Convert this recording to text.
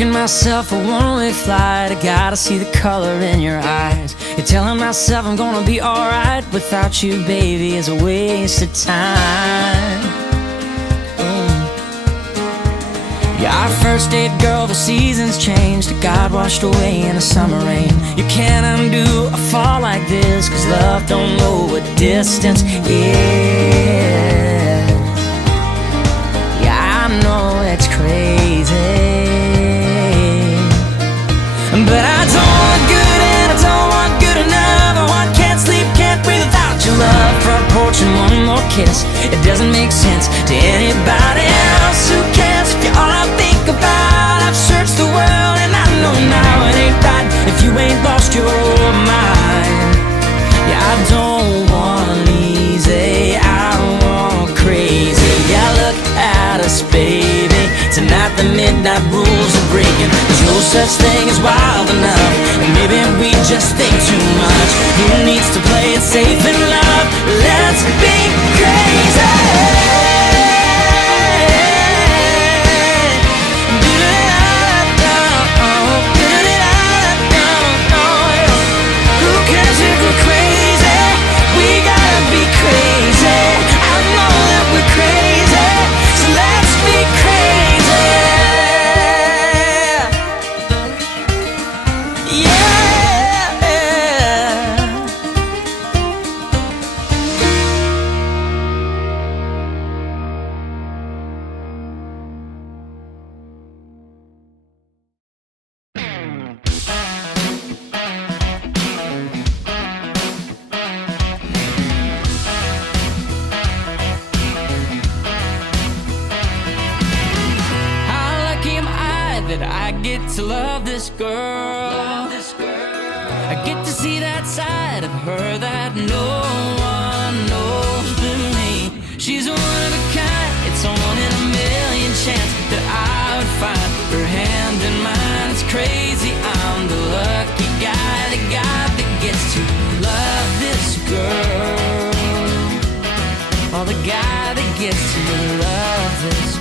booking myself a one-way flight. I gotta see the color in your eyes. You're telling myself I'm gonna be alright. Without you, baby, is a waste of time. Yeah, our first date, girl, the seasons changed. God washed away in a summer rain. You can't undo a fall like this, 'cause love don't know what distance is. Yeah, I know it's crazy, but I don't want good and I don't want good enough. I can't sleep, can't breathe without your love. Front porch and one more kiss. It doesn't make sense to anybody else. Who cares if you're all I think about? I've searched the world and I know now it ain't right if you ain't lost your mind. Yeah, I don't want easy, I want crazy. Yeah, look at us, baby. Tonight the midnight rules are breaking. There's no such thing as wild enough, and maybe we just think too much. Who needs to play it safe in love? Let's be crazy. Who cares if we're crazy? We gotta be crazy. I know that we're crazy, so let's be crazy. That I get to love this girl. I get to see that side of her that no one knows but me. She's one of a kind, it's a one in a million chance that I would find her hand in mine. It's crazy, I'm the lucky guy, the guy that gets to love this girl. Or the guy that gets to love this girl.